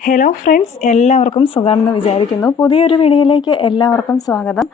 Hello friends എല്ലാവർക്കും സുഖമാണെന്ന് വിചാരിക്കുന്നു. പുതിയൊരു വീഡിയോയിലേക്ക് എല്ലാവർക്കും സ്വാഗതം.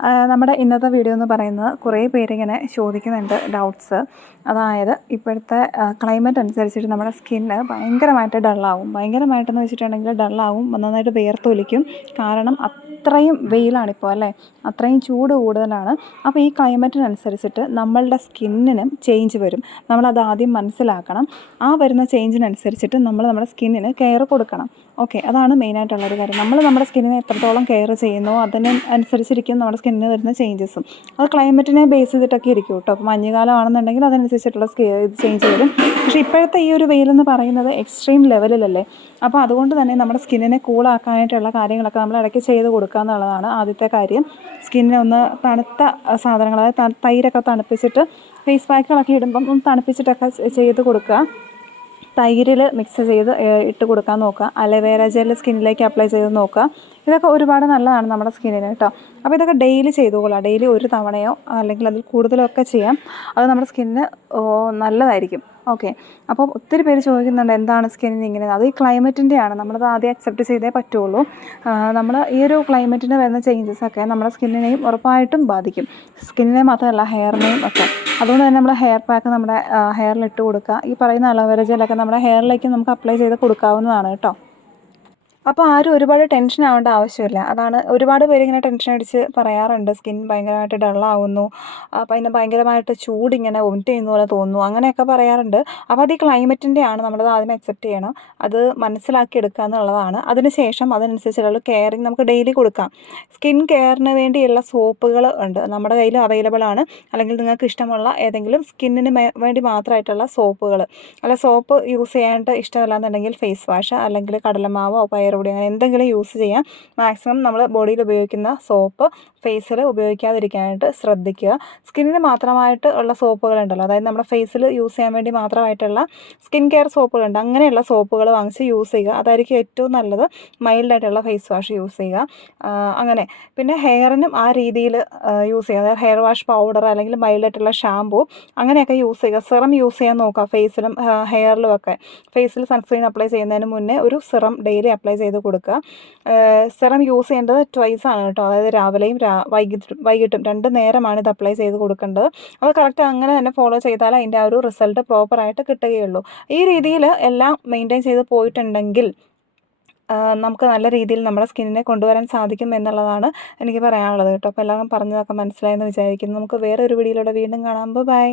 നമ്മുടെ ഇന്നത്തെ വീഡിയോ എന്ന് പറയുന്നത് കുറേ പേരിങ്ങനെ ചോദിക്കുന്നുണ്ട് ഡൗട്ട്സ് അതായത് ഇപ്പോഴത്തെ ക്ലൈമറ്റ് അനുസരിച്ചിട്ട് നമ്മുടെ സ്കിന്ന് ഭയങ്കരമായിട്ട് ഡള്ളാവും ഭയങ്കരമായിട്ടെന്ന് വെച്ചിട്ടുണ്ടെങ്കിൽ ഡള്ളാവും നന്നായിട്ട് വേർത്തൊലിക്കും. കാരണം അത്രയും വെയിലാണിപ്പോൾ അല്ലേ? അത്രയും ചൂട് കൂടുതലാണ്. അപ്പോൾ ഈ ക്ലൈമറ്റിനനുസരിച്ചിട്ട് നമ്മളുടെ സ്കിന്നിനും ചേഞ്ച് വരും. നമ്മളത് ആദ്യം മനസ്സിലാക്കണം. ആ വരുന്ന ചേഞ്ചിനനുസരിച്ചിട്ട് നമ്മൾ നമ്മുടെ സ്കിന്നിന് കെയർ കൊടുക്കണം. ഓക്കെ അതാണ് മെയിനായിട്ടുള്ളൊരു കാര്യം. നമ്മൾ നമ്മുടെ സ്കിന്നിനെ എത്രത്തോളം കെയർ ചെയ്യുന്നോ അതിന് അനുസരിച്ചിരിക്കും നമ്മുടെ സ്കിന്നിന് വരുന്ന ചേഞ്ചസും അത് ക്ലൈമറ്റിനെ ബേസ് ചെയ്തിട്ടൊക്കെ ഇരിക്കും കേട്ടോ. അപ്പോൾ മഞ്ഞുകാലമാണെന്നുണ്ടെങ്കിൽ അതനുസരിച്ചിട്ടുള്ള സ്കി ഇത് ചേഞ്ച് വരും പക്ഷേ ഇപ്പോഴത്തെ ഈ ഒരു വെയിലെന്ന് പറയുന്നത് എക്സ്ട്രീം ലെവലിലല്ലേ അപ്പോൾ അതുകൊണ്ട് തന്നെ നമ്മുടെ സ്കിന്നിനെ കൂളാക്കാനായിട്ടുള്ള കാര്യങ്ങളൊക്കെ നമ്മൾ ഇടയ്ക്ക് ചെയ്ത് കൊടുക്കുക എന്നുള്ളതാണ് ആദ്യത്തെ കാര്യം. സ്കിന്നിനെ ഒന്ന് തണുത്ത സാധനങ്ങൾ അതായത് തൈരൊക്കെ തണുപ്പിച്ചിട്ട് ഫേസ് പാക്കുകളൊക്കെ ഇടുമ്പം ഒന്ന് തണുപ്പിച്ചിട്ടൊക്കെ ചെയ്ത് കൊടുക്കുക. തൈരിൽ മിക്സ് ചെയ്ത് ഇട്ട് കൊടുക്കാൻ നോക്കുക. അലവേര ജെൽ സ്കിന്നിലേക്ക് അപ്ലൈ ചെയ്ത് നോക്കുക. ഇതൊക്കെ ഒരുപാട് നല്ലതാണ് നമ്മുടെ സ്കിന്നിന് കേട്ടോ അപ്പോൾ ഇതൊക്കെ ഡെയിലി ചെയ്തുകൊള്ളാം. ഡെയിലി ഒരു തവണയോ അല്ലെങ്കിൽ അതിൽ കൂടുതലോ ഒക്കെ ചെയ്യാം. അത് നമ്മുടെ സ്കിന്നിന് നല്ലതായിരിക്കും. ഓക്കെ. അപ്പോൾ ഒത്തിരി പേര് ചോദിക്കുന്നുണ്ട് എന്താണ് സ്കിന്നിന് ഇങ്ങനെ? അത് ഈ ക്ലൈമറ്റിന്റെ ആണ്. നമ്മളത് ആദ്യം അക്സെപ്റ്റ് ചെയ്തേ പറ്റുള്ളൂ. നമ്മൾ ഈ ഒരു ക്ലൈമറ്റിന് വരുന്ന ചേഞ്ചസ് ഒക്കെ നമ്മുടെ സ്കിന്നിനെയും ഉറപ്പായിട്ടും ബാധിക്കും. സ്കിന്നിനെ മാത്രമല്ല ഹെയറിനെയും ഒക്കെ. അതുകൊണ്ട് തന്നെ നമ്മൾ ഹെയർ പാക്ക് നമ്മുടെ ഹെയറിൽ ഇട്ട് കൊടുക്കുക. ഈ പറയുന്ന അലോവേര ജെല്ലൊക്കെ നമ്മുടെ ഹെയറിലേക്ക് നമുക്ക് അപ്ലൈ ചെയ്ത് കൊടുക്കാവുന്നതാണ് കേട്ടോ. അപ്പോൾ ആരും ഒരുപാട് ടെൻഷൻ ആവേണ്ട ആവശ്യമില്ല. അതാണ് ഒരുപാട് പേര് ഇങ്ങനെ ടെൻഷൻ അടിച്ച് പറയാറുണ്ട്. സ്കിൻ ഭയങ്കരമായിട്ട് ഡള്ളാവുന്നു അപ്പം അതിന് ഭയങ്കരമായിട്ട് ചൂട് ഇങ്ങനെ വൊമിറ്റ് ചെയ്യുന്ന പോലെ തോന്നുന്നു. അങ്ങനെയൊക്കെ പറയാറുണ്ട്. അപ്പോൾ അത് ഈ ക്ലൈമറ്റിന്റെ ആണ് നമ്മളത് ആദ്യം അക്സെപ്റ്റ് ചെയ്യണം. അത് മനസ്സിലാക്കി എടുക്കുക എന്നുള്ളതാണ്. അതിനുശേഷം അതിനനുസരിച്ചുള്ള കെയറിങ് നമുക്ക് ഡെയിലി കൊടുക്കാം. സ്കിൻ കെയറിന് വേണ്ടിയുള്ള സോപ്പുകൾ ഉണ്ട്. നമ്മുടെ കയ്യിൽ അവൈലബിൾ ആണ്. അല്ലെങ്കിൽ നിങ്ങൾക്ക് ഇഷ്ടമുള്ള ഏതെങ്കിലും സ്കിന്നിന് വേണ്ടി മാത്രമായിട്ടുള്ള സോപ്പുകൾ അല്ല സോപ്പ് യൂസ് ചെയ്യാനായിട്ട് ഇഷ്ടമല്ല എന്നുണ്ടെങ്കിൽ ഫേസ് വാഷ് അല്ലെങ്കിൽ കടലമാവോ പയറുപൊടി അങ്ങനെ എന്തെങ്കിലും യൂസ് ചെയ്യാം. മാക്സിമം നമ്മൾ ബോഡിയിൽ ഉപയോഗിക്കുന്ന സോപ്പ് ഫേസിൽ ഉപയോഗിക്കാതിരിക്കാനായിട്ട് ശ്രദ്ധിക്കുക. സ്കിന്നിന് മാത്രമായിട്ട് ഉള്ള സോപ്പുകളുണ്ടല്ലോ അതായത് നമ്മുടെ ഫേസിൽ യൂസ് ചെയ്യാൻ വേണ്ടി മാത്രമായിട്ടുള്ള സ്കിൻ കെയർ സോപ്പുകളുണ്ട് അങ്ങനെയുള്ള സോപ്പുകൾ വാങ്ങിച്ച് യൂസ് ചെയ്യുക. അതായിരിക്കും ഏറ്റവും നല്ലത്. മൈൽഡായിട്ടുള്ള ഫേസ് വാഷ് യൂസ് ചെയ്യുക. അങ്ങനെ. പിന്നെ ഹെയറിനും ആ രീതിയിൽ യൂസ് ചെയ്യുക. അതായത് ഹെയർ വാഷ് പൗഡർ അല്ലെങ്കിൽ മൈൽഡായിട്ടുള്ള ഷാമ്പൂ അങ്ങനെയൊക്കെ യൂസ് ചെയ്യുക. സിറം യൂസ് ചെയ്യാൻ നോക്കുക. ഫേസിലും ഹെയറിലും ഒക്കെ. ഫേസിൽ സൺസ്ക്രീൻ അപ്ലൈ ചെയ്യുന്നതിന് മുന്നേ ഒരു സിറം ഡെയിലി അപ്ലൈ ചെയ്ത് കൊടുക്കുക. സെറം യൂസ് ചെയ്യേണ്ടത് ട്വൈസ് ആണ് കേട്ടോ. അതായത് രാവിലെയും വൈകിട്ടും വൈകിട്ടും രണ്ട് നേരമാണ് ഇത് അപ്ലൈ ചെയ്ത് കൊടുക്കേണ്ടത്. അത് കറക്റ്റ് അങ്ങനെ തന്നെ ഫോളോ ചെയ്താൽ അതിന്റെ ആ ഒരു റിസൾട്ട് പ്രോപ്പറായിട്ട് കിട്ടുകയുള്ളൂ. ഈ രീതിയിൽ എല്ലാം മെയിന്റെയിൻ ചെയ്ത് പോയിട്ടുണ്ടെങ്കിൽ നമുക്ക് നല്ല രീതിയിൽ നമ്മുടെ സ്കിന്നിനെ കൊണ്ടുവരാൻ സാധിക്കും എന്നുള്ളതാണ് എനിക്ക് പറയാനുള്ളത് കേട്ടോ. അപ്പോൾ എല്ലാവരും പറഞ്ഞതൊക്കെ മനസ്സിലായെന്ന് വിചാരിക്കുന്നു. നമുക്ക് വേറെ ഒരു വീഡിയോയിലൂടെ വീണ്ടും കാണാം. ബൈ